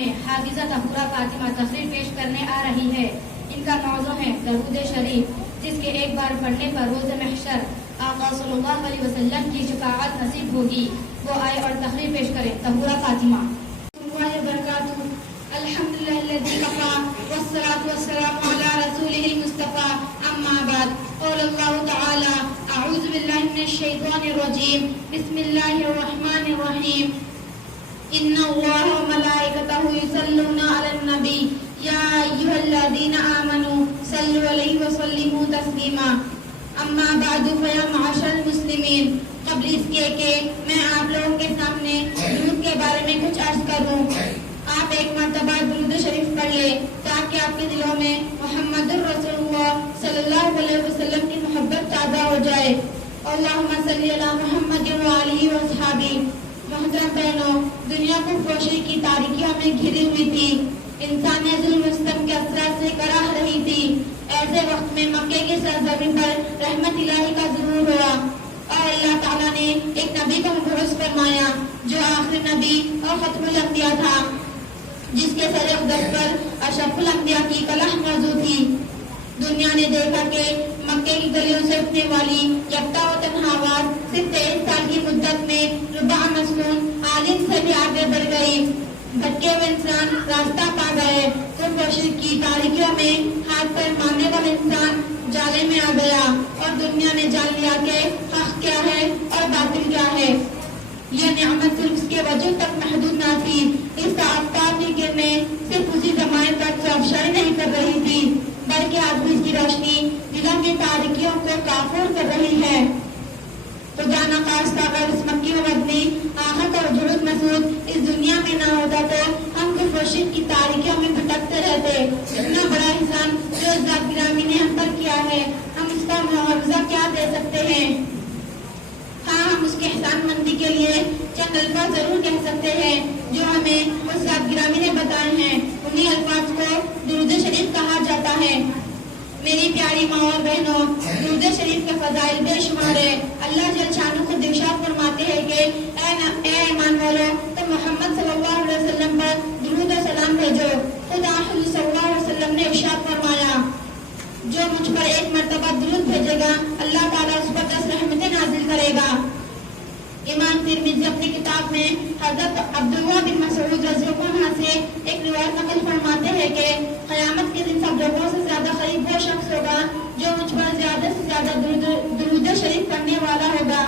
میں حافظہ طہورہ فاطمہ تقریر پیش کرنے آ رہی ہے۔ ان کا موضوع ہے درود شریف، جس کے ایک بار پڑھنے پر روز محشر آقا صلی اللہ علیہ وسلم کی شفاعت نصیب ہوگی۔ وہ آئے اور تقریر پیش کرے۔ طہورہ فاطمہ۔ الحمدللہ الذی وقع والصلاة والسلام علی رسولہ المصطفى اما بعد۔ قول اللہ تعالی اعوذ باللہ من الشیطان الرجیم بسم اللہ الرحمن الرحیم ان اللہ وملائکتہ یصلون علی النبی یا ایھا الذین آمنوا صلوا علیہ وسلموا تسلیما۔ اما بعد فیا معاشر المسلمین، قبل اس کے میں آپ لوگوں کے سامنے درود کے بارے میں کچھ عرض کروں۔ آپ ایک مرتبہ درود شریف پڑھ لیں تاکہ آپ کے دلوں میں محمد الرسول اللہ صلی اللہ علیہ وسلم کی محبت تازہ ہو جائے۔ اللہم صلی علی محمد وآلہ وصحابہ۔ محترم بہنوں، دنیا کو فروشی کی تاریکیوں میں گھری ہوئی تھی، انسانی ظلم و ستم کے اثرات سے کراہ رہی تھی۔ ایسے وقت میں مکے کی سرزمین پر رحمت الہی کا ظہور ہوا اور اللہ تعالیٰ نے ایک نبی کو مبعوث فرمایا جو آخری نبی اور ختم الانبیاء تھا، جس کے سر اقدس پر اشرف الانبیاء کی کلہ موجود تھی۔ دنیا نے دیکھا کہ مکے کی گلیوں سے اٹھنے والی یکتا و تنہا آواز صرف 23 سال کی مدت میں ربع مسنون عالم سے بھی آگے بڑھ گئی۔ بھٹکے ہوئے انسان راستہ پا گئے تو روشنی کی تاریکیوں میں ہاتھ پر مارنے والا انسان جالے میں آ گیا اور دنیا نے جان لیا کہ حق کیا ہے اور باطل کیا ہے۔ یہ نعمت صرف اس کے وجود تک محدود نہ تھی، اس کا آفتاب کی کرنیں صرف اسی زمانے تک افشائی نہیں کر رہی تھی، بلکہ آج بھی اس کی روشنی دلوں کی تاریکیوں کو کافور کر رہی ہے۔ تو جانا خواستہ اگر اس مکی و مدنی آہت اور جلود مسعود اس دنیا میں نہ ہوتا تو ہم کچھ روشن کی تاریکیوں میں بھٹکتے رہتے۔ اتنا بڑا احسان جو ذات گرامی نے ہم پر کیا ہے، ہم اس کا معاوضہ کیا دے سکتے ہیں؟ ہاں، ہم اس کے احسان مندی کے لیے چند الفاظ ضرور کہہ سکتے ہیں جو ہمیں اس ذات گرامی نے بتائے ہیں۔ انہی الفاظ کو درود شریف کہا جاتا ہے۔ میری پیاری ماں اور بہنوں، درود شریف کے فضائل بے شمار ہے۔ اللہ جل شانہ خود ارشاد فرماتے ہیں کہ اے ایمان والو، تم محمد صلی اللہ علیہ وسلم پر درود و سلام بھیجو۔ خدا حضور صلی اللہ علیہ وسلم نے ارشاد فرمایا، جو مجھ پر ایک مرتبہ درود بھیجے گا اللہ تعالیٰ اس پر 10 رحمتیں نازل کرے گا۔ امام ترمذی اپنی کتاب میں حضرت عبداللہ بن مسعود رضی اللہ عنہ سے ایک روایت نقل فرماتے ہیں کہ قیامت کے دن سب لوگوں سے زیادہ قریب وہ شخص ہوگا جو مجھ پر زیادہ سے زیادہ درود شریف کرنے والا ہوگا۔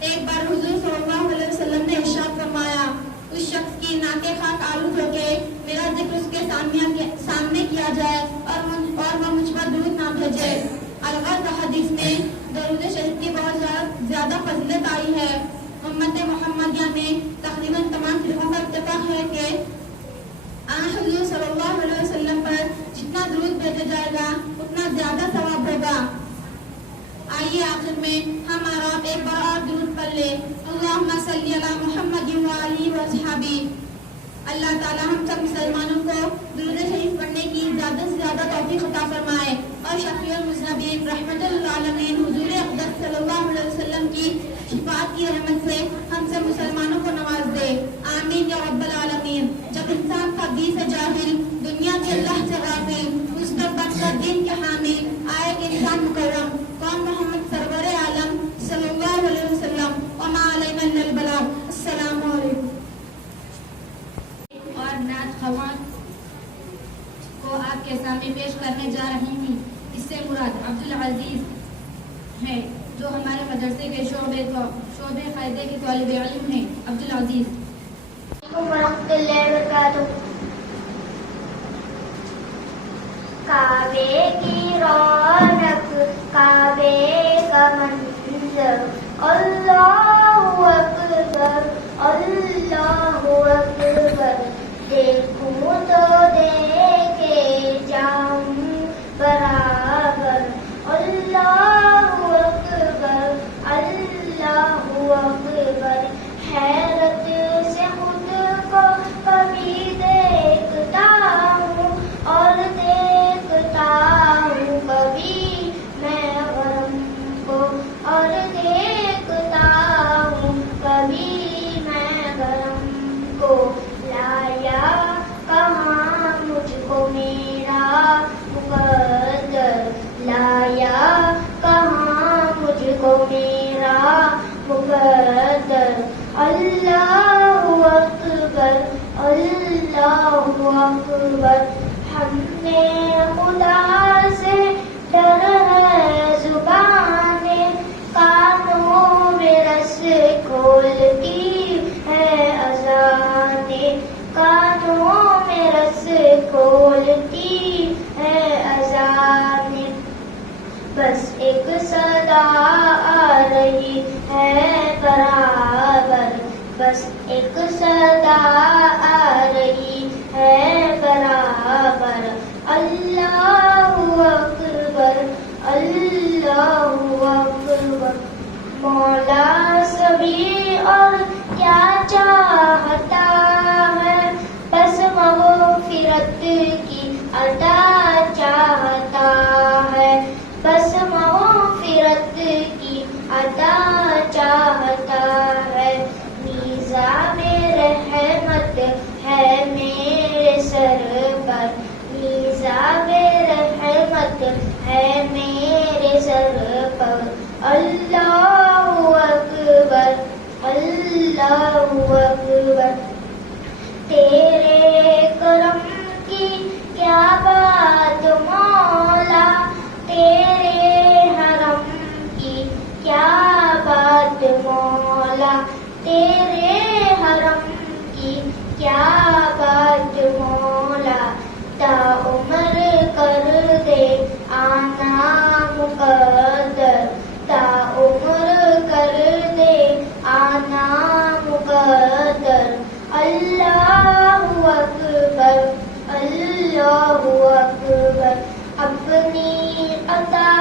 ایک بار حضور صلی اللہ علیہ وسلم نے ارشاد فرمایا، اس شخص کی ناکیں خاک آلود ہو کے میرا ذکر اس کے سامنے کیا جائے اور وہ مجھ پر درود نہ بھیجے۔ الغرض حدیث میں درود شریف کی بہت زیادہ فضیلت آئی ہے۔ امت محمدیہ میں تقریباً تمام فرقوں کا اتفاق ہے کہ حضور صلی اللہ علیہ وسلم پر جتنا درود بھیجا جائے گا اتنا زیادہ ثواب ہوگا۔ آئیے آخر میں ہم اور آپ ایک بار اور درود پڑھ لیں۔ اللہم صلی علی محمد وآلہ وصحابہ۔ اللہ تعالیٰ ہم سب مسلمانوں کو درود شریف پڑھنے کی زیادہ سے زیادہ توفیق عطا فرمائے اور شفیع المذنبین رحمت للعالمین حضور اقدس صلی اللہ علیہ وسلم کی شفاعت کی رحمت سے ہم سب مسلمانوں کو نواز دے، آمین یا رب العالمین۔ جب انسان کا دین سے جاہل، دنیا کے اللہ سے غافل، مستقبل کا دین کے حامل، آئے کہ انسان مکرم قوم محمد سرور عالم صلی اللہ علیہ وسلم وما علینا الا البلاغ۔ السلام علیکم۔ اور نعت خواں کو آپ کے سامنے پیش کرنے جا رہی ہوں۔ اس سے مراد عبدالعزیز ہے جو ہمارے مدرسے کے شعبے قاعدے کے طالب علم ہیں۔ عبدالعزیز۔ ورحمۃ اللہ وبرکاتہ۔ کعبے کی رونق، کعبے کا منظر، اللہ اکبر اللہ اکبر، دیکھوں تو دیکھے جاؤں برابر، اللہ اکبر اللہ اکبر، حیرت سے خود کو کبھی دیکھتا ہوں اور دیکھتا ہوں کبھی میں غم کو، اور دیکھتا ہوں کبھی میں غم کو، اکبر. ہم نے خدا سے ڈر ہے زبان کانوں میں رس کھولتی ہے اذان کانوں میں رس کھولتی ہے اذان. بس ایک صدا آ رہی ہے برابر بس ایک صدا آ رہی ہے برابر. اللہ اکبر اللہ اکبر. مولا سبھی اور کیا چاہتا ہے بس مغفرت کی عطا چاہتا ہے بس مغفرت کی عطا چاہتا ہے. میزان رحمت ہے میرے سر پر میزان رحمت ہے میرے سر پر. اللہ اکبر اللہ اکبر. تیرے کرم کی کیا بات مولا تیرے حرم کی کیا بات مولا تیرے حرم کی کیا بات مولا. تا عمر کر دے آنا مقدر تا عمر کر دے آنا مقدر. اللہ اکبر اللہ اکبر. اپنی عطا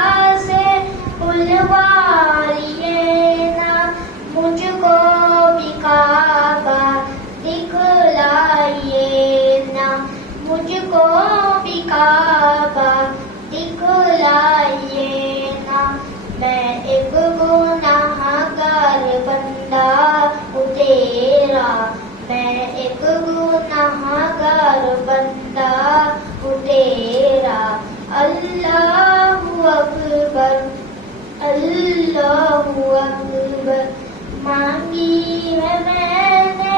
سے بلوائیے نا مجھ کو بھی کعبہ دکھلائیے نا مجھ کو بھی کعبہ دکھلائیے نا. میں ایک گناہگار بندہ ہوں تیرا میں ایک گناہگار بندہ ہوں تیرا. اللہ اکبر اللہ اکبر. مانگی ہے میں نے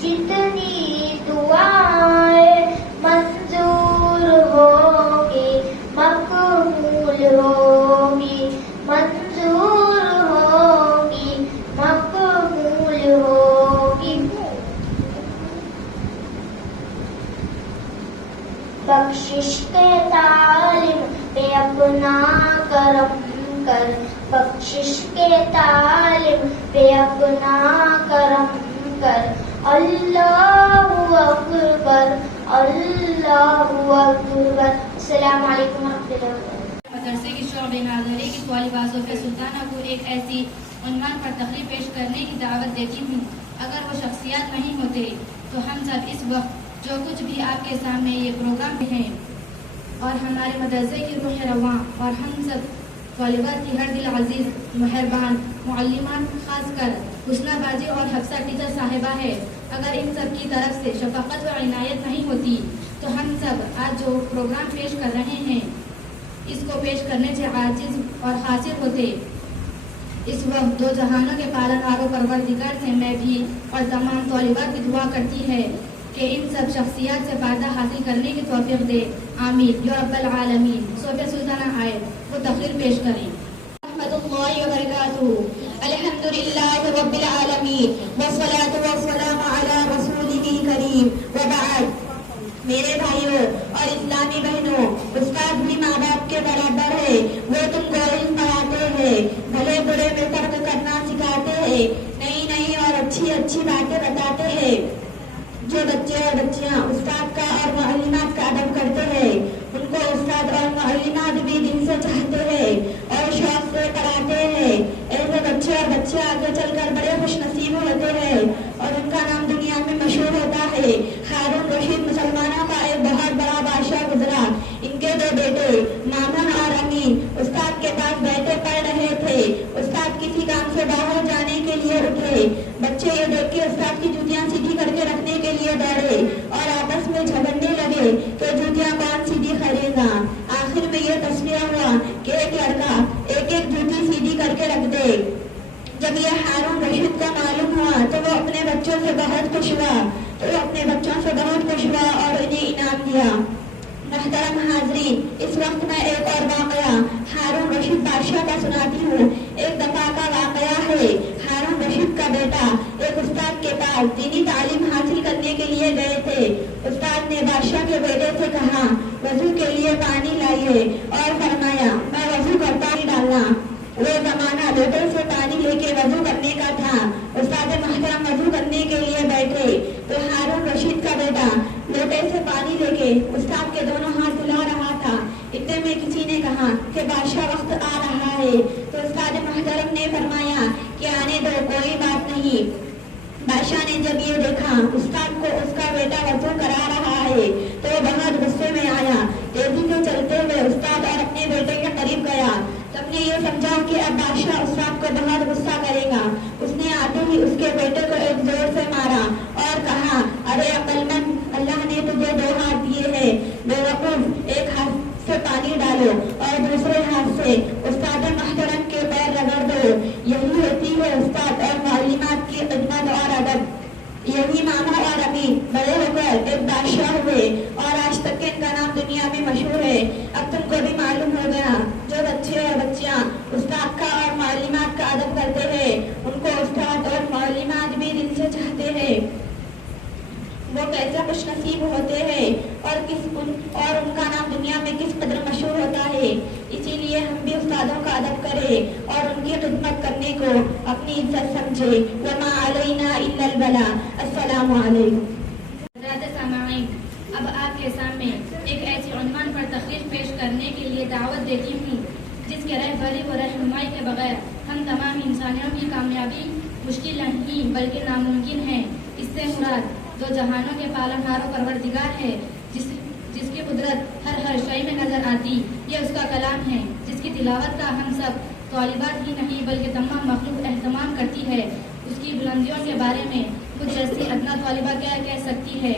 جتنی دعائیں منظور ہوگی مقبول ہوگی منظور ہوگی مقبول ہوگی. بخشش کے تعلیم پہ اپنا کرم کر بخشش کے تعلیم پہ اپنا کرم کر. اللہ اکبر اللہ اکبر. السلام علیکم ورحمۃ اللہ وبرکاتہ. مدرسے کی شعبہ ناظری کی طالبہ صوفیہ سلطانہ کو ایک ایسی عنوان پر تقریر پیش کرنے کی دعوت دیتی ہوں. اگر وہ شخصیات نہیں ہوتے تو ہم سب اس وقت جو کچھ بھی آپ کے سامنے یہ پروگرام ہیں اور ہمارے مدرسے کی روح رواں اور ہم سب طالبات کی ہر دل عزیز مہربان معلمات خاص کر حسنہ باجی اور حفصہ ٹیچر صاحبہ ہے. اگر ان سب کی طرف سے شفقت و عنایت نہیں ہوتی تو ہم سب آج جو پروگرام پیش کر رہے ہیں اس کو پیش کرنے سے عاجز اور خاسر ہوتے. اس وقت دو جہانوں کے پالنہار و پروردگار سے میں بھی اور تمام طالبات کی دعا کرتی ہے کہ ان سب شخصیات سے فائدہ حاصل کرنے کی توفیق دے. آمین یا رب العالمین. صوفیہ سلطانہ آئے وہ تقریر پیش کریں. رحمۃ اللہ وبرکاتہ. الحمد للہ رب العالمین والصلاة والسلام علی رسولہ کریم وبعد. میرے بھائیوں اور اسلامی بہنوں، استاد بھی ماں باپ کے برابر ہے. وہ تم کو علم پڑھاتے ہیں، بھلے برے میں فرق کرنا سکھاتے ہیں، نئی نئی اور اچھی اچھی باتیں بتاتے ہیں. جو بچے اور بچیاں استاد کا اور معلمات کا ادب کرتے ہیں ان کو استاد اور معلمات بھی دل سے چاہتے ہیں اور شوق سے پڑھاتے ہیں. ایسے بچے اور بچے آگے چل کر بڑے خوش نصیب ہوتے ہیں اور ان کا نام دنیا میں مشہور ہوتا ہے. ہارون رشید مسلمانوں کا ایک بہت بڑا بادشاہ گزرا. ان کے دو بیٹے مامون اور امین استاد کے پاس بیٹھے پڑھ رہے تھے. استاد کسی کام سے باہر جانے کے لیے اٹھے. بچے یہ دیکھ کے استاد کی جوتیاں سیدھی کر کے رکھنے کے لیے دوڑے اور آپس میں جھگڑنے لگے کہ جوتیاں کون سیدھی کرے گا. آخر میں یہ تصویر ہوا کہ ایک لڑکا ایک ایک جوتی سیدھی کر کے رکھ دے. جب یہ ہارون رشید کا معلوم ہوا تو وہ اپنے بچوں سے بہت خوش ہوا اور انہیں کیا۔ محترم حاضرین، اس وقت میں ایک اور واقعہ ہارون رشید بادشاہ کا سناتی ہوں۔ ایک دفعہ کا واقعہ ہے، ہارون رشید کا بیٹا ایک استاد کے پاس دینی تعلیم حاصل کرنے کے لیے گئے تھے۔ استاد نے بادشاہ کے بیٹے سے کہا وضو کے لیے پانی لائیے اور فرمایا میں وضو کرتا ہی ڈالنا۔ وہ زمانہ لوٹے سے پانی لے کے وضو کرنے کا تھا۔ استاد محترم وضو کرنے کے لیے بیٹھے تو ہارون رشید کا بیٹا لوٹے سے پانی لے کے استاد کے دونوں ہاتھ دھلا رہا تھا۔ اتنے میں کسی نے کہا کہ بادشاہ وقت آ رہا ہے، تو استاد محترم نے فرمایا کہ آنے دو، کوئی بات نہیں۔ بادشاہ نے جب یہ دیکھا استاد کو اس کا بیٹا وضو کرا رہا ہے تو وہ بہت غصے میں آیا۔ تیزی سے چلتے ہوئے استاد اور اپنے بیٹے کے قریب گیا۔ سب نے یہ سمجھا کہ اب بادشاہ استاد کو بہت غصہ کرے گا۔ اس نے آتے ہی اس کے بیٹے کو ایک زور سے مارا اور کہا ارے عقل مند، اللہ نے تجھے دو ہاتھ دیے ہیں، بے وقوف، ایک ہاتھ سے پانی ڈالو اور دوسرے ہاتھ سے استاد محترم کے پیر رگڑ دو۔ یہی ہوتی ہے استاد اور معلومات کی خدمت اور ادب۔ یہی ماما اور امین بڑے ہو کر ایک بادشاہ ہوئے اور آج تک ان کا نام دنیا میں مشہور ہے۔ اب تم کو بھی معلوم ہو گیا، جو بچے اور بچیاں استاد کا اور معلومات کا ادب کرتے ہیں ان کو استاد اور معلومات بھی دل سے چاہتے ہیں۔ وہ کیسے خوش نصیب ہوتے ہیں اور ان کا نام دنیا میں کس قدر مشہور ہوتا ہے۔ اسی لیے ہم بھی استادوں کا ادب کریں اور ان کی خدمت کرنے کو اپنی عزت سمجھے۔ وما علینا الا البلاغ۔ السلام علیکم۔ حضرات سامعین، اب آپ کے سامنے ایک ایسی عنوان پر تقریر پیش کرنے کے لیے دعوت دیتی ہوں جس کے رہبری و رہنمائی کے بغیر ہم تمام انسانوں کی کامیابی مشکل نہیں بلکہ ناممکن ہے۔ اس سے مراد جو جہانوں کے پالنہار و پروردگار ہے، جس کی قدرت ہر شے میں نظر آتی، یہ اس کا کلام ہے، جس کی تلاوت کا ہم سب طالبات ہی نہیں بلکہ تمام مخلوق اہتمام کرتی ہے۔ اس کی بلندیوں کے بارے میں کچھ جیسی ادنا طالبہ کیا کہہ سکتی ہے،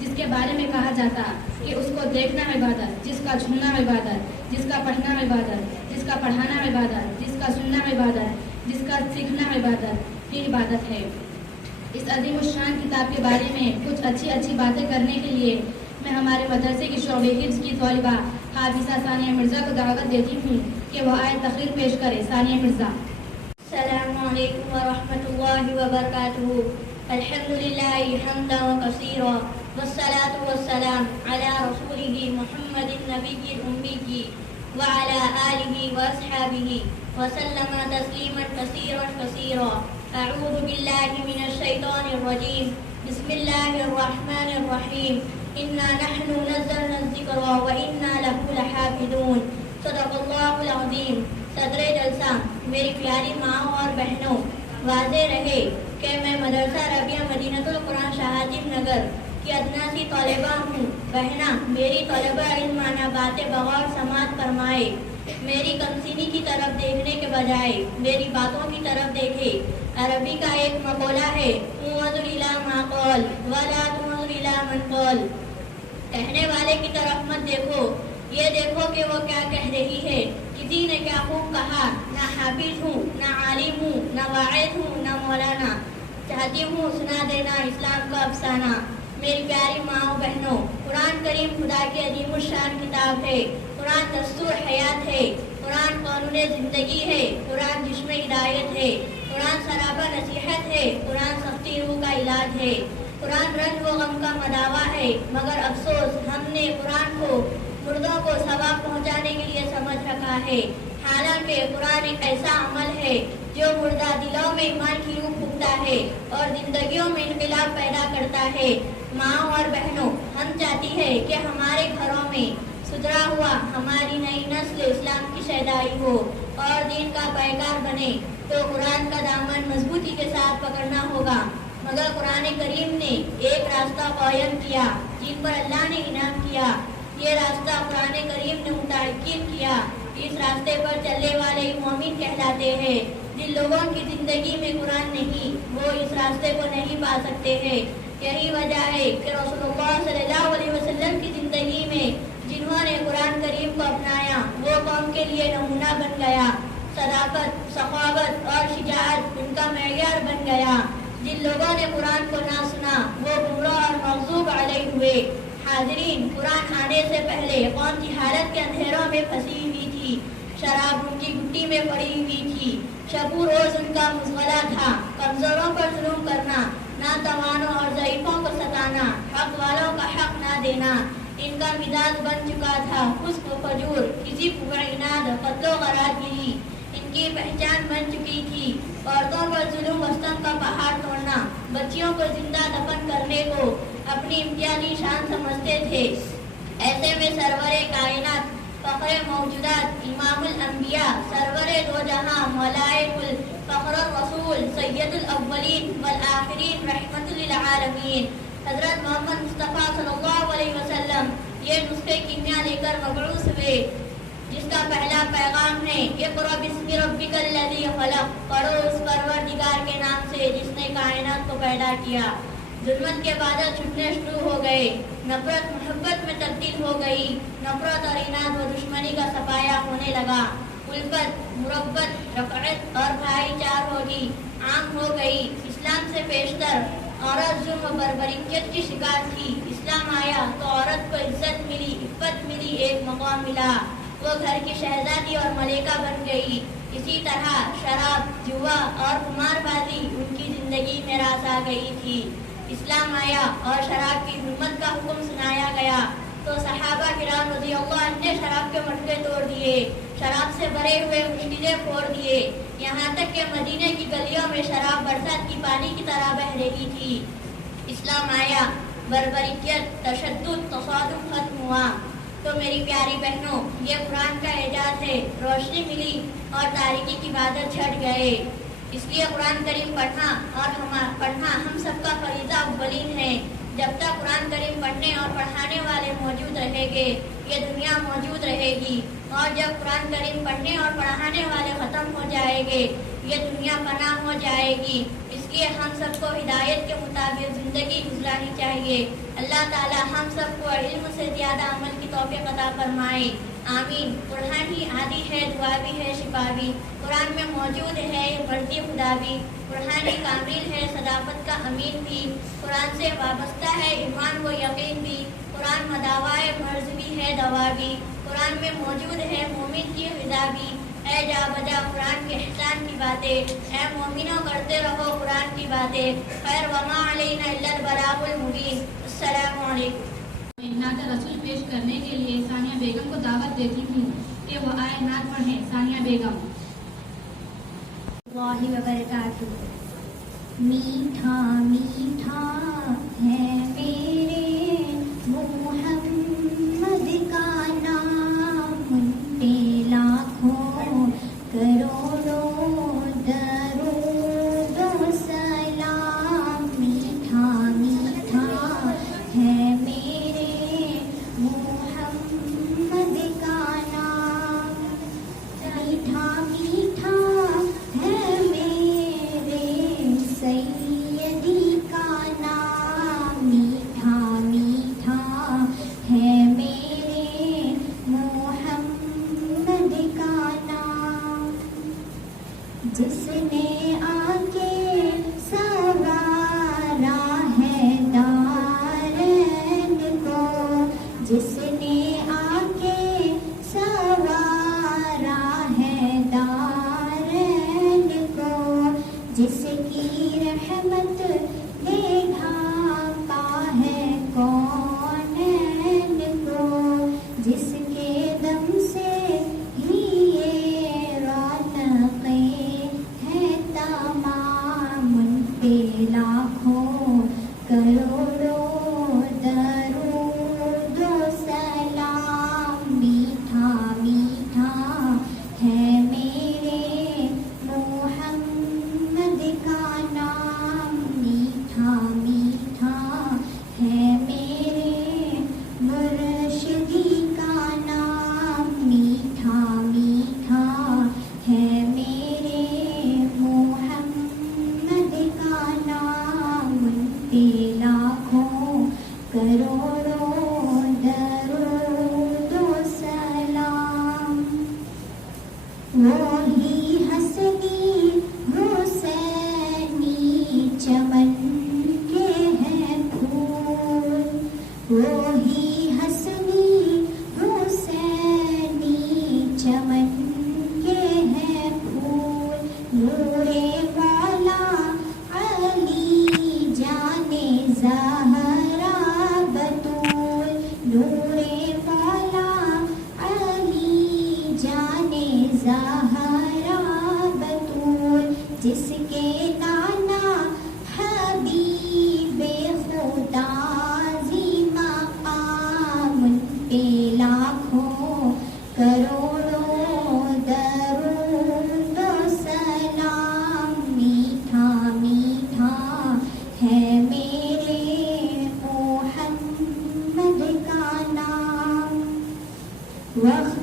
جس کے بارے میں کہا جاتا کہ اس کو دیکھنا عبادت، جس کا چھونا عبادت، جس کا پڑھنا عبادت، جس کا پڑھانا عبادت، جس کا سننا عبادت، جس کا سیکھنا عبادت ہی عبادت ہے۔ اس عظیم الشان کتاب کے بارے میں کچھ اچھی باتیں کرنے کے لیے میں ہمارے مدرسے کی شعبہ حفظ کی طالبہ حافظہ ثانیہ مرزا کو دعوت دیتی ہوں کہ وہ آئے تقریر پیش کرے۔ ثانیہ مرزا۔ السلام علیکم ورحمۃ اللہ وبرکاتہ۔ الحمد للہ حمدا کثیرا والصلاة والسلام علی رسولہ محمد النبی الأمی وعلی آلہ واصحابہ وسلم تسلیما کثیرا کثیرا۔ اعوذ باللہ من الشیطان الرجیم، بسم اللہ الرحمن الرحیم۔ انا نحن نزلنا الذکر وانا لہ لحافظون۔ صدق اللہ العظیم۔ صدر جلسہ، میری پیاری ماں اور بہنوں، واضح رہے کہ میں مدرسہ ربیہ مدینۃ القرآن شاہجیم نگر کی ادنا سی طالبہ ہوں۔ بہنا، میری طالبہ علمانہ باتیں بغور سماعت فرمائے، میری کمسینی کی طرف دیکھنے کے بجائے میری باتوں کی طرف دیکھے۔ عربی کا ایک مقولہ ہے، انظر الی ما قال ولا تنظر الی من قال۔ کہنے والے کی طرف مت دیکھو، یہ دیکھو کہ وہ کیا کہہ رہی ہے۔ کسی نے کیا خوب کہا، نہ حافظ ہوں، نہ عالم ہوں، نہ واعظ ہوں، نہ مولانا، چاہتی ہوں سنا دینا اسلام کا افسانہ۔ میری پیاری ماں و بہنوں، قرآن کریم خدا کی عظیم الشان کتاب ہے۔ قرآن دستور حیات ہے، قرآن قانون زندگی ہے، قرآن جسم ہدایت ہے، قرآن سراپا نصیحت ہے، قرآن سختی روح کا علاج ہے، قرآن رنج و غم کا مداوا ہے۔ مگر افسوس، ہم نے قرآن کو مردوں کو ثواب پہنچانے کے لیے سمجھ رکھا ہے، حالانکہ قرآن ایک ایسا عمل ہے جو مردہ دلوں میں ایمان کی روح پھونکتا ہے اور زندگیوں میں انقلاب پیدا کرتا ہے۔ ماں اور بہنوں، ہم چاہتی ہے کہ ہمارے گھروں میں سدھرا ہوا ہماری نئی نسل اسلام کی شیدائی ہو اور دین کا پیکار بنے تو قرآن کا دامن مضبوطی کے ساتھ پکڑنا ہوگا۔ مگر قرآن کریم نے ایک راستہ قائم کیا جن پر اللہ نے انعام کیا، یہ راستہ قرآن کریم نے متعین کیا۔ اس راستے پر چلنے والے مومن کہلاتے ہیں۔ جن لوگوں کی زندگی میں قرآن نہیں، وہ اس راستے کو نہیں پا سکتے ہیں۔ یہی وجہ ہے کہ رسول اللہ صلی اللہ علیہ وسلم کی زندگی میں جنہوں نے قرآن کریم کو اپنایا وہ قوم کے لیے نمونہ بن گیا۔ صداقت، سخاوت اور شجاعت ان کا معیار بن گیا۔ جن لوگوں نے قرآن کو نہ سنا وہ گمراہ اور مغضوب علیہ ہوئے۔ حاضرین، قرآن آنے سے پہلے قوم جہالت کے اندھیروں میں پھنسی ہوئی تھی، شراب ان کی گھٹی میں پڑی ہوئی تھی، شب و روز ان کا مشغلہ تھا کمزوروں پر ظلم کرنا، ناتوانوں اور ضعیفوں کو ستانا، حق والوں کا حق نہ دینا۔ ان کا مزاج بن چکا تھا فسق و فجور، کذب و عناد، قتل و غارت گیری۔ ان کی پہچان بن چکی تھی عورتوں پر ظلم و ستم کا پہاڑ توڑنا، بچیوں کو زندہ دفن کرنے کو اپنی امتیازی شان سمجھتے تھے۔ ایسے میں سرور کائنات، فخر موجودات، امام الانبیاء، سرور دو جہاں، مولائے کل، فخر الرسول، سید الاولین والآخرین، رحمت للعالمین، حضرت محمد مصطفیٰ صلی اللہ علیہ وسلم یہ نسخے کیمیا لے کر مبعوث ہوئے، جس کا پہلا پیغام ہے اقرأ باسم ربک الذی خلق، پڑھو اس پروردگار کے نام سے جس نے کائنات کو پیدا کیا۔ ظلمت کے بادل چھٹنے شروع ہو گئے، نفرت محبت میں تبدیل ہو گئی، نفرت اور عناد و دشمنی کا سفایا ہونے لگا، الفت، مربت، رفعت اور بھائی چار ہوگی عام ہو گئی۔ اسلام سے پیشتر عورت ظلم و بربریت کی شکار تھی، اسلام آیا تو عورت کو عزت ملی، عفت ملی، ایک مقام ملا، وہ گھر کی شہزادی اور ملکہ بن گئی۔ اسی طرح شراب، جوا اور قمار بازی ان کی زندگی میں راس آ گئی تھی۔ اسلام آیا اور شراب کی حرمت کا حکم سنایا گیا تو صحابہ کرام رضی اللہ عنہ نے شراب کے مٹکے توڑ دیے، شراب سے بھرے ہوئے مشکلیں پھوڑ دیے، یہاں تک کہ مدینے کی گلیوں میں شراب برسات کی پانی کی طرح بہہ رہی تھی۔ اسلام آیا، بربریت، تشدد، تصادم ختم ہوا۔ تو میری پیاری بہنوں، یہ قرآن کا اعجاز ہے، روشنی ملی اور تاریکی کی بادل چھٹ گئے۔ اس لیے قرآن کریم پڑھنا ہم سب کا فریضہ اولین ہے۔ جب تک قرآن کریم پڑھنے اور پڑھانے والے موجود رہیں گے، یہ دنیا موجود رہے گی، اور جب قرآن کریم پڑھنے اور پڑھانے والے ختم ہو جائیں گے، یہ دنیا فنا ہو جائے گی۔ اس لیے ہم سب کو ہدایت کے مطابق زندگی گزارنی چاہیے۔ اللہ تعالی ہم سب کو علم سے زیادہ عمل کی توفیق عطا فرمائے، آمین۔ قرآن ہی عادی ہے، دعا بھی ہے، شفا بھی، قرآن میں موجود ہے بڑھتی خدا بھی، قرآن ہی کامل ہے، صداقت کا امین بھی، قرآن سے وابستہ ہے ایمان و یقین بھی، قرآن مداوائے مرض بھی ہے، دوا بھی، قرآن میں موجود ہے مومن کی غذا بھی۔ اے جا بجا قرآن کے احسان کی باتیں، اے مومنوں کرتے رہو قرآن کی باتیں، خیر وما علینا الا البلاغ المبین۔ السلام علیکم۔ نعت رسول پیش کرنے کے لیے ثانیہ بیگم کو دعوت دیتی ہوں کہ وہ آئے نعت پڑھیں۔ ثانیہ بیگم۔ اللہ وبرکاتہ۔ میٹھا میٹھا ہے میرے محمد کا نام، ان پہ لاکھوں کروڑوں درود و سلام۔ میٹھا میٹھا ہے میرے محمد کا نام، میٹھا میٹھا ہے میرے سیدی کا نام، میٹھا میٹھا ہے میرے محمد کا نام۔ جس نے آ کے سوارا ہے دارین کو، جس نے آ کے سوارا ہے دارین کو، جس کی رحمت نے ڈھانپا ہے کونین کو، جس کے دم سے ہی یہ رونقیں ہیں تمام، ان پہ لاکھوں کروڑوں درود و سلام۔ میٹھا میٹھا ہے میرے محمد کا نام، میٹھا میٹھا ہے میرے مرشدی کا نام، میٹھا میٹھا ہے میرے محمد کا نام، ان پہ لاکھوں کروڑوں درود و سلام۔ وہی حسنی حسینی چمن کے ہیں پھول، وہی وقت